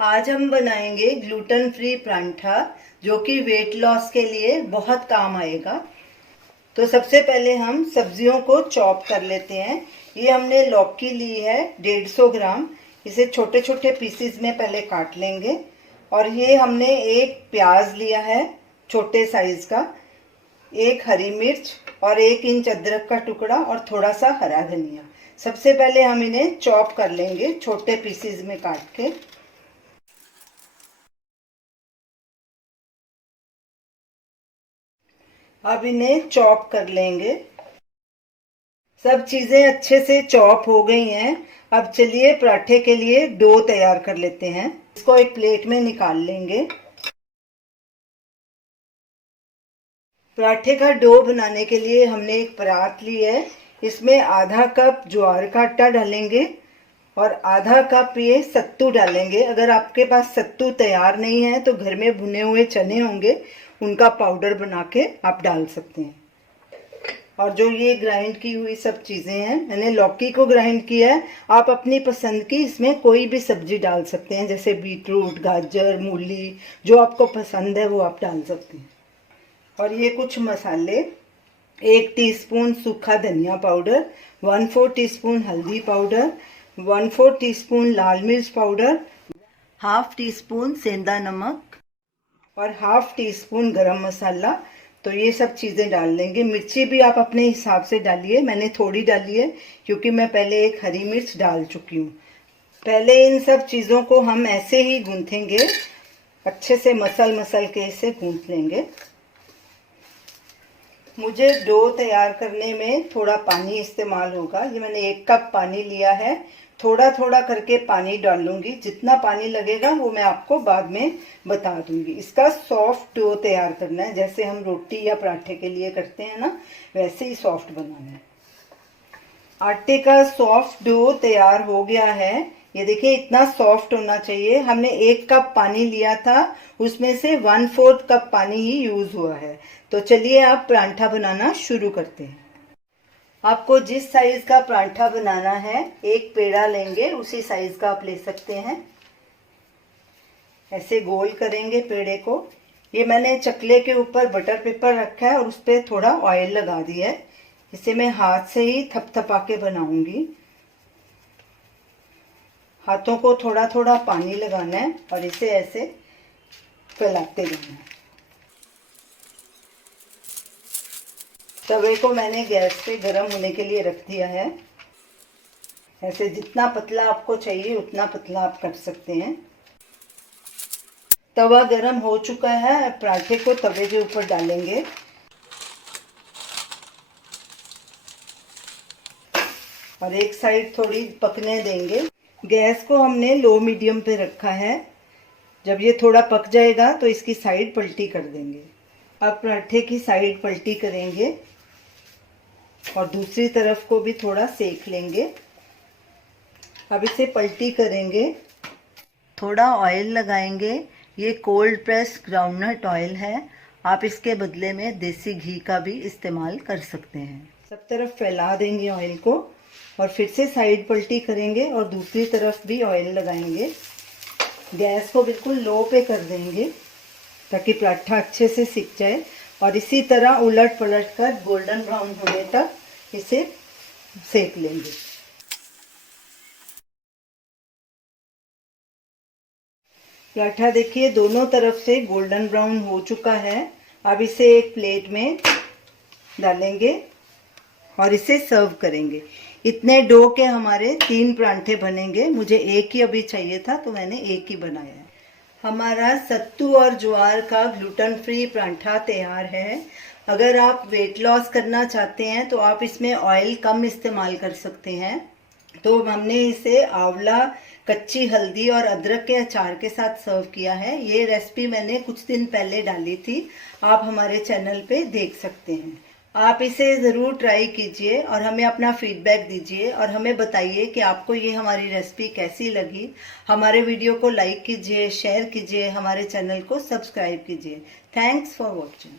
आज हम बनाएंगे ग्लूटेन फ्री परांठा जो कि वेट लॉस के लिए बहुत काम आएगा। तो सबसे पहले हम सब्जियों को चॉप कर लेते हैं। ये हमने लौकी ली है 150 ग्राम। इसे छोटे छोटे पीसेस में पहले काट लेंगे। और ये हमने एक प्याज लिया है छोटे साइज का, एक हरी मिर्च और 1 इंच अदरक का टुकड़ा और थोड़ा सा हरा धनिया। सबसे पहले हम इन्हें चॉप कर लेंगे छोटे पीसेस में काट के। अब इन्हें चॉप कर लेंगे। सब चीज़ें अच्छे से चॉप हो गई हैं। अब चलिए पराठे के लिए डो तैयार कर लेते हैं। इसको एक प्लेट में निकाल लेंगे। पराठे का डो बनाने के लिए हमने एक परात ली है। इसमें आधा कप ज्वार का आटा डालेंगे और आधा कप ये सत्तू डालेंगे। अगर आपके पास सत्तू तैयार नहीं है तो घर में भुने हुए चने होंगे, उनका पाउडर बना के आप डाल सकते हैं। और जो ये ग्राइंड की हुई सब चीज़ें हैं, मैंने लौकी को ग्राइंड किया है। आप अपनी पसंद की इसमें कोई भी सब्जी डाल सकते हैं, जैसे बीटरूट, गाजर, मूली, जो आपको पसंद है वो आप डाल सकते हैं। और ये कुछ मसाले, 1 टीस्पून सूखा धनिया पाउडर, 1/4 टीस्पून हल्दी पाउडर, 1/4 टीस्पून लाल मिर्च पाउडर, हाफ टी स्पून सेंधा नमक और हाफ टी स्पून गरम मसाला। तो ये सब चीज़ें डाल लेंगे। मिर्ची भी आप अपने हिसाब से डालिए, मैंने थोड़ी डाली है क्योंकि मैं पहले एक हरी मिर्च डाल चुकी हूँ। पहले इन सब चीज़ों को हम ऐसे ही गूंथेंगे, अच्छे से मसल मसल के इसे गूंथ लेंगे। मुझे डो तैयार करने में थोड़ा पानी इस्तेमाल होगा। ये मैंने 1 कप पानी लिया है। थोड़ा थोड़ा करके पानी डालूंगी, जितना पानी लगेगा वो मैं आपको बाद में बता दूंगी। इसका सॉफ्ट डो तैयार करना है, जैसे हम रोटी या पराठे के लिए करते हैं ना, वैसे ही सॉफ्ट बनाना है। आटे का सॉफ्ट डो तैयार हो गया है। ये देखिए इतना सॉफ्ट होना चाहिए। हमने 1 कप पानी लिया था, उसमें से 1/4 कप पानी ही यूज हुआ है। तो चलिए आप परांठा बनाना शुरू करते हैं। आपको जिस साइज का परांठा बनाना है, एक पेड़ा लेंगे, उसी साइज का आप ले सकते हैं। ऐसे गोल करेंगे पेड़े को। ये मैंने चकले के ऊपर बटर पेपर रखा है और उस पर थोड़ा ऑयल लगा दिया है। इसे मैं हाथ से ही थपथपा के बनाऊंगी। हाथों को थोड़ा थोड़ा पानी लगाना है और इसे ऐसे फैलाते रहना है। तवे को मैंने गैस पे गरम होने के लिए रख दिया है। ऐसे जितना पतला आपको चाहिए उतना पतला आप कर सकते हैं। तवा गरम हो चुका है। पराठे को तवे के ऊपर डालेंगे और एक साइड थोड़ी पकने देंगे। गैस को हमने लो मीडियम पे रखा है। जब ये थोड़ा पक जाएगा तो इसकी साइड पलटी कर देंगे। अब पराठे की साइड पलटी करेंगे और दूसरी तरफ को भी थोड़ा सेक लेंगे। अब इसे पलटी करेंगे, थोड़ा ऑयल लगाएंगे। ये कोल्ड प्रेस ग्राउंडनट ऑयल है। आप इसके बदले में देसी घी का भी इस्तेमाल कर सकते हैं। सब तरफ फैला देंगे ऑयल को और फिर से साइड पलटी करेंगे और दूसरी तरफ भी ऑयल लगाएंगे। गैस को बिल्कुल लो पे कर देंगे ताकि पराठा अच्छे से सिक जाए। और इसी तरह उलट पलट कर गोल्डन ब्राउन होने तक इसे सेक लेंगे। पराठा देखिए दोनों तरफ से गोल्डन ब्राउन हो चुका है। अब इसे एक प्लेट में डालेंगे और इसे सर्व करेंगे। इतने डो के हमारे 3 परांठे बनेंगे। मुझे एक ही अभी चाहिए था तो मैंने एक ही बनाया है। हमारा सत्तू और ज्वार का ग्लूटेन फ्री परांठा तैयार है। अगर आप वेट लॉस करना चाहते हैं तो आप इसमें ऑयल कम इस्तेमाल कर सकते हैं। तो हमने इसे आंवला, कच्ची हल्दी और अदरक के अचार के साथ सर्व किया है। ये रेसिपी मैंने कुछ दिन पहले डाली थी, आप हमारे चैनल पे देख सकते हैं। आप इसे ज़रूर ट्राई कीजिए और हमें अपना फीडबैक दीजिए और हमें बताइए कि आपको ये हमारी रेसिपी कैसी लगी। हमारे वीडियो को लाइक कीजिए, शेयर कीजिए, हमारे चैनल को सब्सक्राइब कीजिए। Thanks for watching.